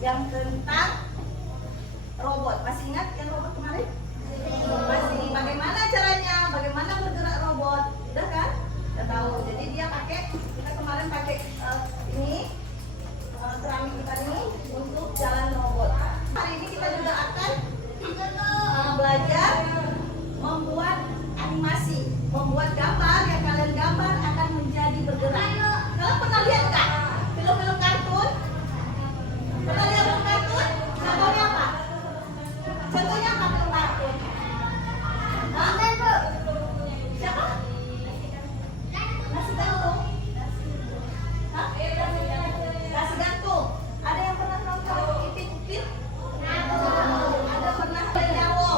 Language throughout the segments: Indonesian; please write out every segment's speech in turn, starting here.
yang tentang robot. Masih ingat yang robot kemarin? Masih. Bagaimana caranya? Bagaimana bergerak robot? Udah kan? Udah tahu. Jadi dia pakai, kita kemarin pakai ini keramik kita ini untuk jalan robot. Hari ini kita juga akan belajar membuat animasi, membuat gambar yang kalian gambar akan menjadi bergerak. Kalian pernah lihat nggak film-film kartun? Pernah lihat film kartun? Contohnya apa? Contohnya apa film kartun? Hah? Siapa? Nasi gantung. Hah? Nasi gantung. Ada yang pernah nonton Ipin Ipin? Ada pernah Jarwo?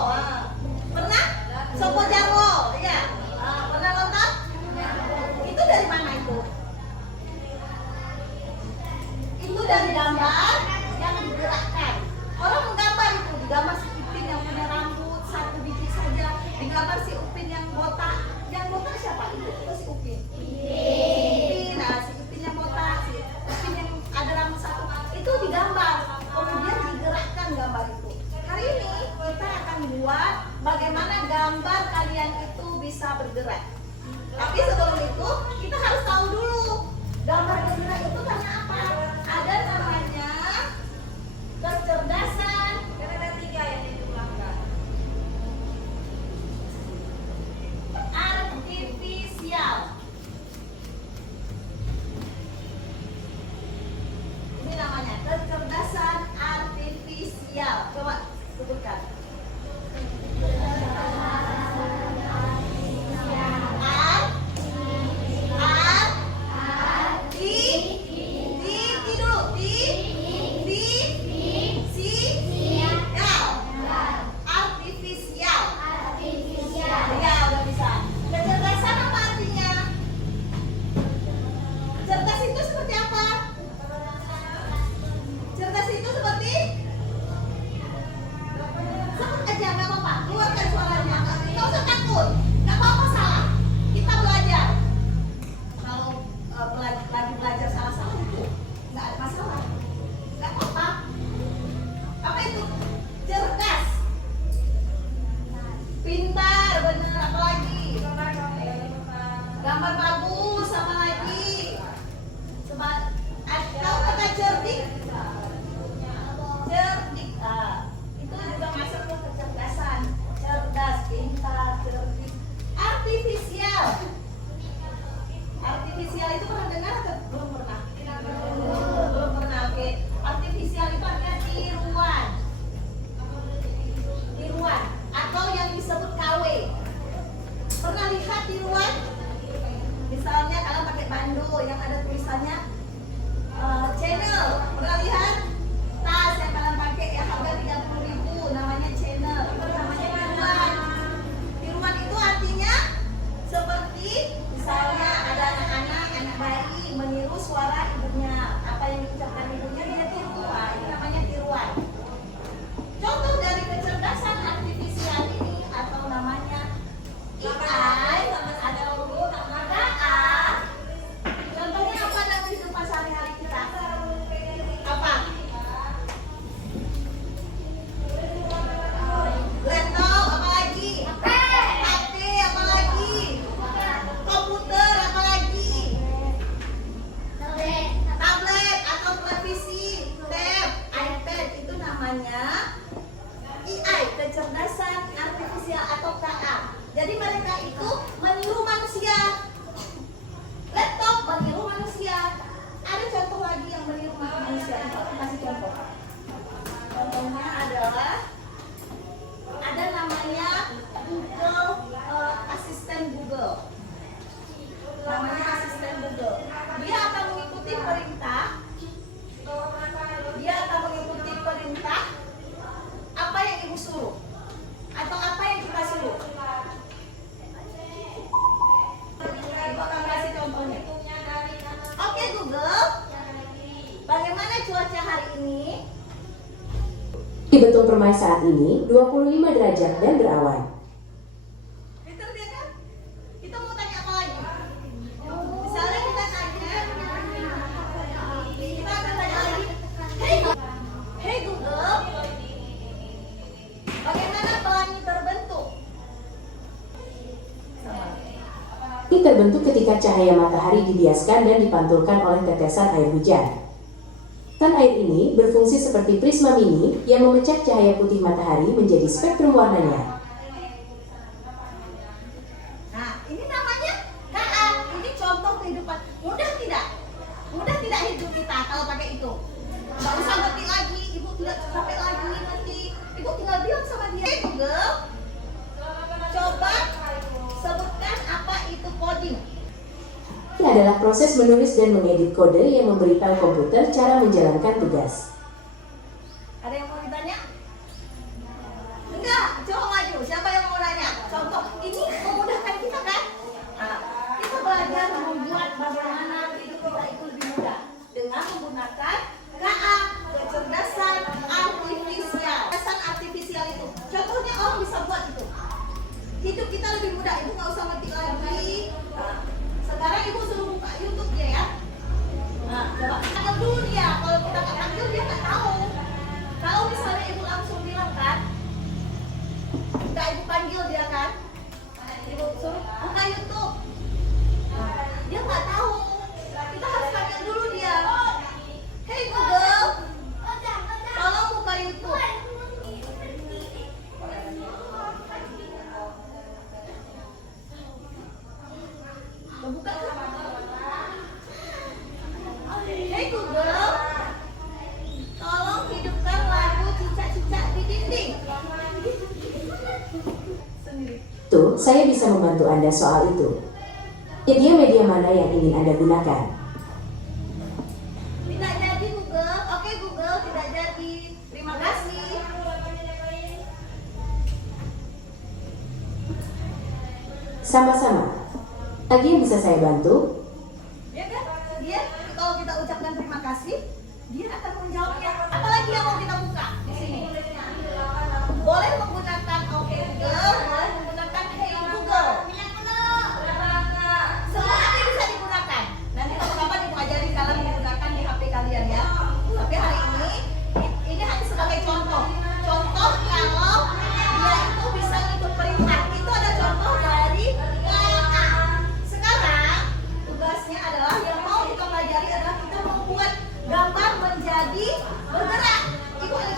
Pernah? Sopo Jarwo? Ya. Pernah nonton? Itu dari mana itu? Itu dari gambar yang digerakkan. Orang menggambar itu, digambar si Ipin yang punya rambut satu biji saja, digambar si Upin yang botak. Yang botak siapa? Itu si Upin. Upin, nah si Upin yang botak, si Upin yang ada rambut satu, itu digambar. Kemudian digerakkan gambar itu. Hari ini kita akan buat bagaimana gambar kalian itu bisa bergerak. Tapi sebelum itu kita harus tahu dulu gambar bergerak itu karena apa? Ada namanya kecerdasan. Kan ada 3 yang dijumlahkan. Artifisial. Ini namanya kecerdasan artifisial. Coba sebutkan. Gambar bagus, apa lagi? Atau kata cerdik? Cerdik, itu juga masuk ke kecerdasan. Cerdas, pintar, cerdik. Artifisial. Artifisial itu pernah dengar atau belum pernah? Belum pernah, oke. Artifisial itu artinya tiruan. Tiruan, atau yang disebut KW. Pernah lihat tiruan? Misalnya kalian pakai bando yang ada tulisannya channel, pernah lihat? Tas yang kalian pakai yang harga 30.000 namanya channel, itu namanya tiruan. Tiruan itu artinya seperti misalnya ada anak-anak, anak bayi meniru suara ibunya, apa yang diucapkan ibunya dia tiru, itu namanya tiruan. Contoh dari kecerdasan artifisial ini atau namanya AI atau contohnya apa dalam kehidupan sehari-hari kita? Apa? Laptop, apa lagi? HP, apa lagi? Komputer, apa lagi? Tablet atau televisi, tab, iPad, itu namanya AI, kecerdasan artifisial atau KA. Jadi mereka itu meniru manusia. Laptop meniru manusia. Ada contoh lagi yang meniru manusia. Aku kasih contoh. Contohnya adalah ada namanya Google, asisten Google. Namanya asisten Google. Dia akan mengikuti perintah. Dia akan mengikuti perintah apa yang ibu suruh atau apa yang kita suruh. Ibu akan kasih contohnya. Oke Google, bagaimana cuaca hari ini? Di Betung Permai saat ini 25 derajat dan berawan. Pinter dia kan? Kita mau tanya apa lagi? Misalnya kita tanya, kita akan tanya lagi, hey terbentuk ketika cahaya matahari dibiaskan dan dipantulkan oleh tetesan air hujan. Tan air ini berfungsi seperti prisma mini yang memecah cahaya putih matahari menjadi spektrum warnanya. Nah, ini namanya KA. Ini contoh kehidupan. Mudah tidak? Mudah tidak hidup kita kalau pakai itu? Nggak usah ngerti lagi, ibu tidak capek lagi ngerti. Ibu tinggal bilang sama dia, "Hey Google, coba sebutkan apa itu coding." Ini adalah proses menulis dan mengedit kode yang memberitahu komputer cara menjalankan tugas. Ada yang mau ditanya? Enggak, coba maju. Siapa yang mau nanya? Contoh, ini memudahkan kita kan? Nah, kita belajar membuat bagaimana hidup kita itu lebih mudah dengan menggunakan KA, kecerdasan artifisial. Kecerdasan artifisial itu, contohnya orang bisa buat itu. Hidup kita lebih mudah, ibu nggak usah ngerti lagi. Nah, sekarang ibu suruh buka YouTube ya. Nah, coba panggil dulu dia. Kalau kita nggak panggil dia nggak tahu. Kalau misalnya ibu langsung bilang kan, nggak ibu panggil dia kan, ibu suruh buka YouTube. Nah, dia nggak tahu. Kita harus panggil dulu dia. Hey Google, tolong buka YouTube. Buka kan? Hey Google, tolong hidupkan lagu cicak-cicak di dinding. Sendiri. Tuh, saya bisa membantu Anda soal itu. Media mana yang ingin Anda gunakan? Tidak jadi Google. Oke Google, tidak jadi. Terima kasih. Sama-sama. Lagi yang bisa saya bantu? Ya kan? Dia kalau kita ucapkan terima kasih, dia akan menjawabnya. Apalagi yang mau kita buka di sini? Boleh menggunakan Oke Google, boleh menggunakan Hey Google. Semua HP bisa digunakan. Nanti kapan-kapan ibu ajari kalian menggunakan di HP kalian ya. Tapi hari ini hanya sebagai contoh. Contoh kalau dia itu bisa ikut perintah. Itu ada contoh dari KA. Sekarang tugasnya adalah yang mau kita pelajari adalah kita membuat gambar menjadi bergerak. Ibu ada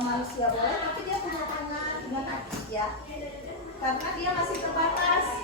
manusia boleh, tapi dia punya tangan, punya kaki ya. Karena dia masih terbatas.